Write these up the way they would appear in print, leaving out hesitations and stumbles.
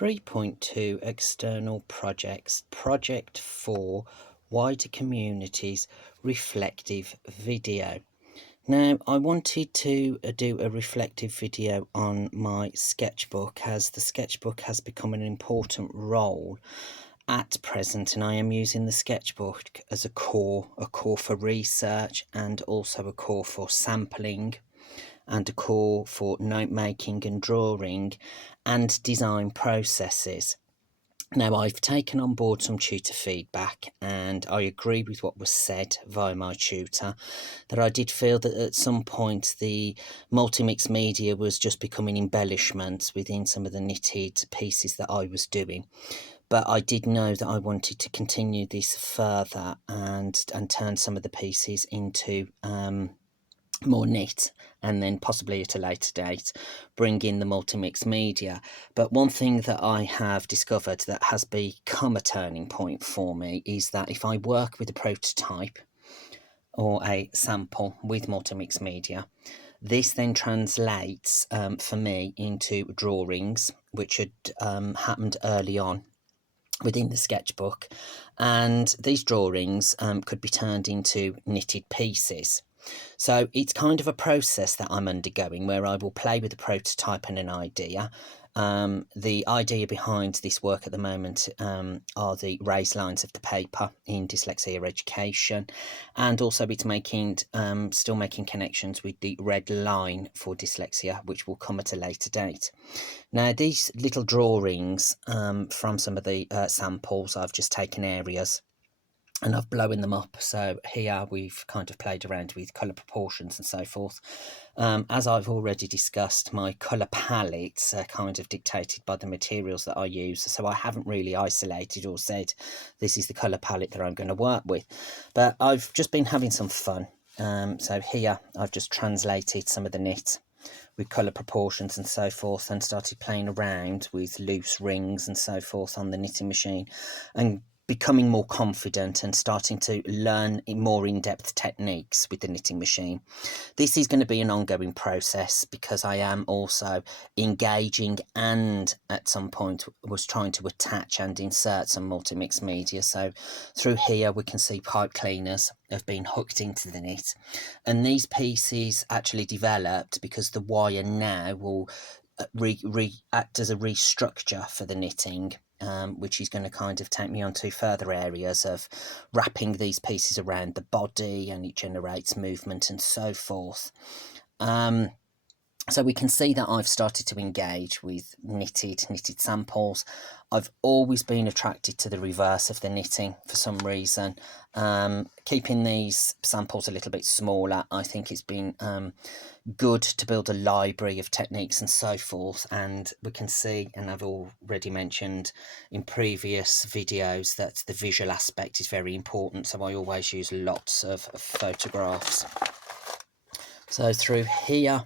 3.2 External Projects, Project 4, Wider Communities, Reflective Video. Now, I wanted to do a reflective video on my sketchbook, as the sketchbook has become an important role at present, and I am using the sketchbook as a core for research, and also a core for sampling, and a core for note making and drawing and design processes. Now, I've taken on board some tutor feedback, and I agree with what was said via my tutor, that I did feel that at some point the multi-mix media was just becoming embellishments within some of the knitted pieces that I was doing. But I did know that I wanted to continue this further and turn some of the pieces into more knit, and then possibly at a later date bring in the multi-mix media. But one thing that I have discovered that has become a turning point for me is that if I work with a prototype or a sample with multi-mix media, this then translates for me into drawings, which had happened early on within the sketchbook, and these drawings could be turned into knitted pieces. So it's kind of a process that I'm undergoing, where I will play with a prototype and an idea. The idea behind this work at the moment are the raised lines of the paper in dyslexia education, and also it's still making connections with the red line for dyslexia, which will come at a later date. Now, these little drawings from some of the samples, I've just taken areas and I've blown them up. So here we've kind of played around with colour proportions and so forth. As I've already discussed, my colour palettes are kind of dictated by the materials that I use. So I haven't really isolated or said this is the colour palette that I'm going to work with. But I've just been having some fun. So here I've just translated some of the knit with colour proportions and so forth, and started playing around with loose rings and so forth on the knitting machine, and becoming more confident and starting to learn more in-depth techniques with the knitting machine. This is going to be an ongoing process, because I am also engaging and at some point was trying to attach and insert some multi-mix media. So through here we can see pipe cleaners have been hooked into the knit, and these pieces actually developed because the wire now will act as a restructure for the knitting, which is going to kind of take me on to further areas of wrapping these pieces around the body, and it generates movement and so forth. So we can see that I've started to engage with knitted samples. I've always been attracted to the reverse of the knitting for some reason. Keeping these samples a little bit smaller, I think it's been good to build a library of techniques and so forth. And we can see, and I've already mentioned in previous videos, that the visual aspect is very important. So I always use lots of photographs. So through here,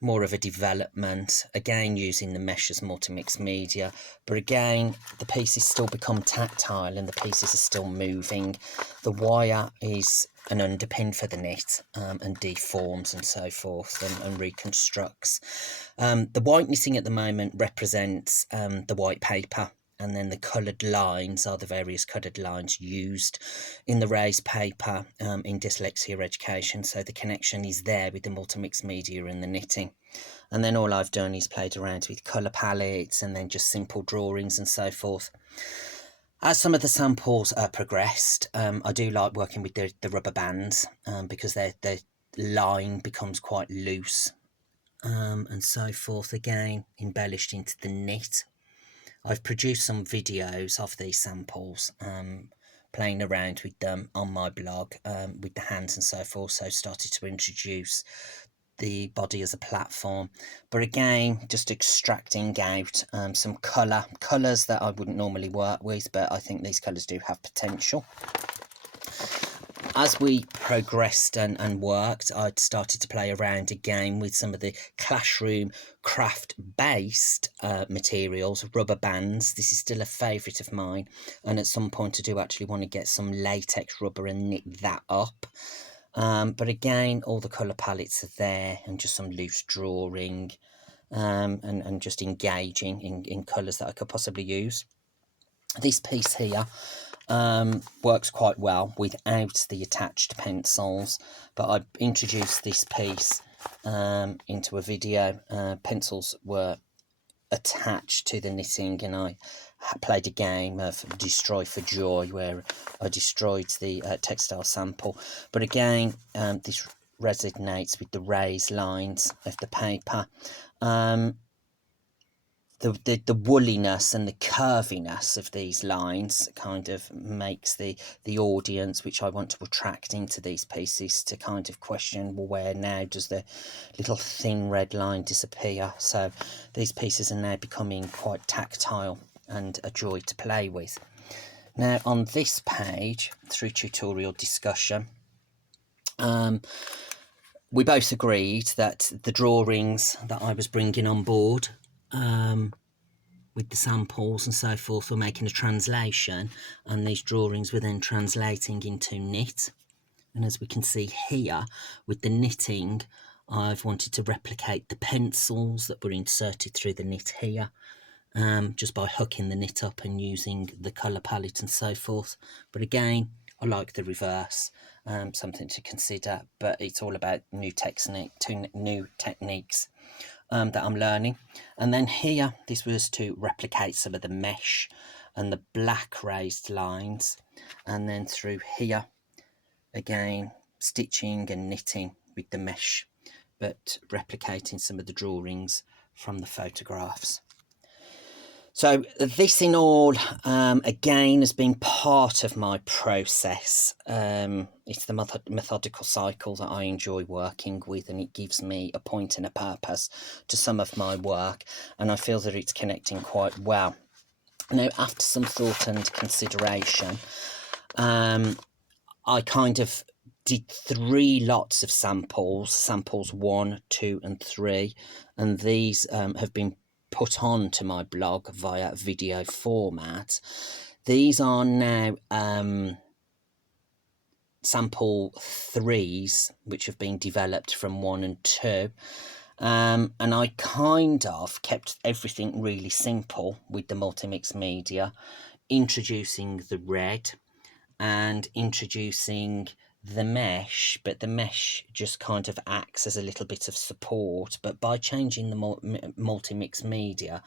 more of a development, again using the mesh as multi-mix media, but again the pieces still become tactile and the pieces are still moving. The wire is an underpin for the knit, and deforms and so forth, and reconstructs. The white knitting at the moment represents the white paper, and then the coloured lines are the various coloured lines used in the raised paper in dyslexia education. So the connection is there with the multi-mix media and the knitting. And then all I've done is played around with colour palettes and then just simple drawings and so forth. As some of the samples are progressed, I do like working with the rubber bands, because their line becomes quite loose, and so forth, again embellished into the knit. I've produced some videos of these samples, playing around with them on my blog, with the hands and so forth, so started to introduce the body as a platform. But again, just extracting out some colours that I wouldn't normally work with, but I think these colours do have potential. As we progressed and worked, I'd started to play around again with some of the classroom craft-based materials, rubber bands. This is still a favourite of mine, and at some point I do actually want to get some latex rubber and knit that up. But again, all the colour palettes are there, and just some loose drawing. and just engaging in colours that I could possibly use. This piece here works quite well without the attached pencils, but I introduced this piece into a video. Pencils were attached to the knitting, and I played a game of Destroy for Joy where I destroyed the textile sample. But again, this resonates with the raised lines of the paper. The woolliness and the curviness of these lines kind of makes the audience, which I want to attract into these pieces, to kind of question, well, where now does the little thin red line disappear? So these pieces are now becoming quite tactile and a joy to play with. Now on this page, through tutorial discussion, we both agreed that the drawings that I was bringing on board with the samples and so forth were making a translation, and these drawings were then translating into knit. And as we can see here with the knitting, I've wanted to replicate the pencils that were inserted through the knit here, just by hooking the knit up and using the colour palette and so forth. But again, I like the reverse, something to consider, but it's all about new techniques that I'm learning. And then here, this was to replicate some of the mesh and the black raised lines, and then through here again stitching and knitting with the mesh, but replicating some of the drawings from the photographs. So this in all, again, has been part of my process. It's the methodical cycle that I enjoy working with, and it gives me a point and a purpose to some of my work, and I feel that it's connecting quite well. Now, after some thought and consideration, I kind of did 3 lots of samples 1, 2 and 3, and these have been put on to my blog via video format. These are now sample 3s which have been developed from 1 and 2, and I kind of kept everything really simple with the multi-mix media, introducing the red and introducing the mesh, but the mesh just kind of acts as a little bit of support. But by changing the multi-mix media,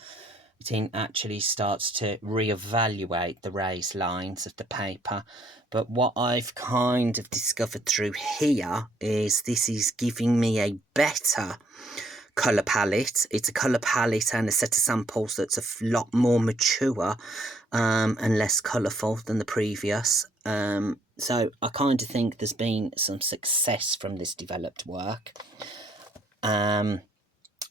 it actually starts to reevaluate the raised lines of the paper. But what I've kind of discovered through here is this is giving me a better colour palette. It's a colour palette and a set of samples that's a lot more mature and less colourful than the previous. So I kind of think there's been some success from this developed work.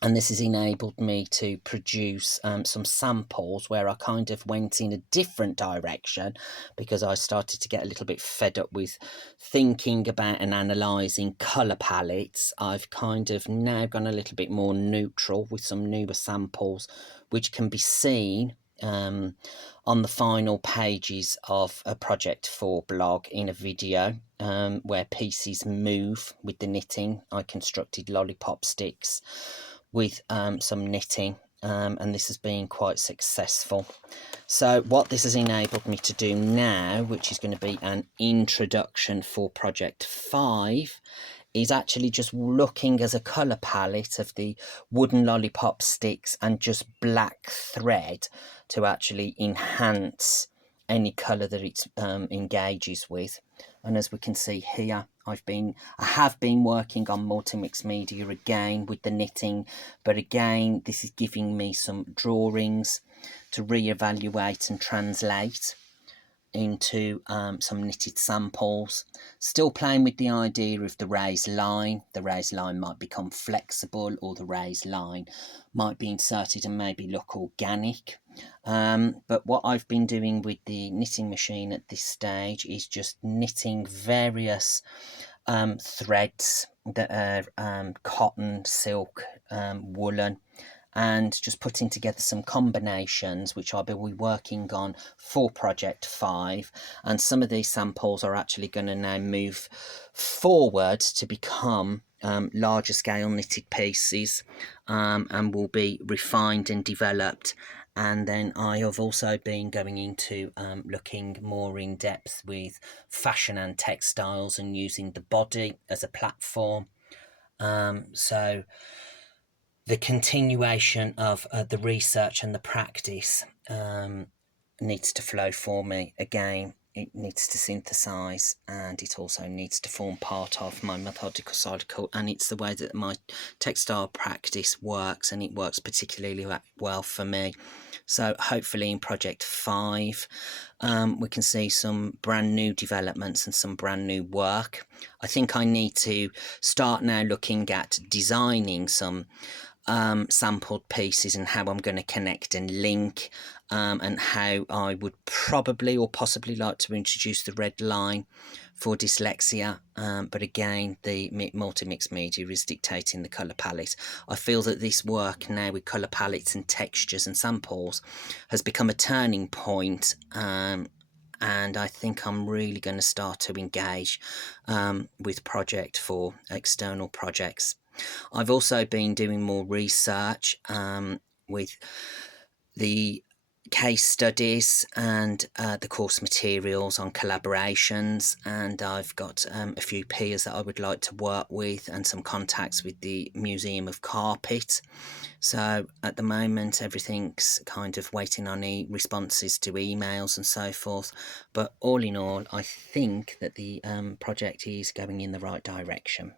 And this has enabled me to produce some samples where I kind of went in a different direction, because I started to get a little bit fed up with thinking about and analysing colour palettes. I've kind of now gone a little bit more neutral with some newer samples, which can be seen on the final pages of a Project 4 blog in a video where pieces move with the knitting. I constructed lollipop sticks with some knitting, and this has been quite successful. So what this has enabled me to do now, which is going to be an introduction for Project 5, is actually just looking as a colour palette of the wooden lollipop sticks and just black thread to actually enhance any colour that it engages with. And as we can see here, I have been working on multi-mix media again with the knitting, but again this is giving me some drawings to re-evaluate and translate into some knitted samples. Still playing with the idea of the raised line. The raised line might become flexible, or the raised line might be inserted and maybe look organic. But what I've been doing with the knitting machine at this stage is just knitting various threads that are cotton, silk, woolen, and just putting together some combinations which I'll be working on for Project 5. And some of these samples are actually going to now move forward to become larger scale knitted pieces, and will be refined and developed. And then I have also been going into looking more in depth with fashion and textiles and using the body as a platform. So the continuation of the research and the practice needs to flow for me. Again, it needs to synthesize, and it also needs to form part of my methodical cycle, and it's the way that my textile practice works, and it works particularly well for me. So hopefully in project 5 we can see some brand new developments and some brand new work. I think I need to start now looking at designing some sampled pieces and how I'm going to connect and link, and how I would probably or possibly like to introduce the red line for dyslexia, but again the multi-mix media is dictating the colour palette. I feel that this work now with colour palettes and textures and samples has become a turning point, and I think I'm really going to start to engage with project for external projects. I've also been doing more research with the case studies and the course materials on collaborations, and I've got a few peers that I would like to work with and some contacts with the Museum of Carpet. So at the moment everything's kind of waiting on responses to emails and so forth, but all in all I think that the project is going in the right direction.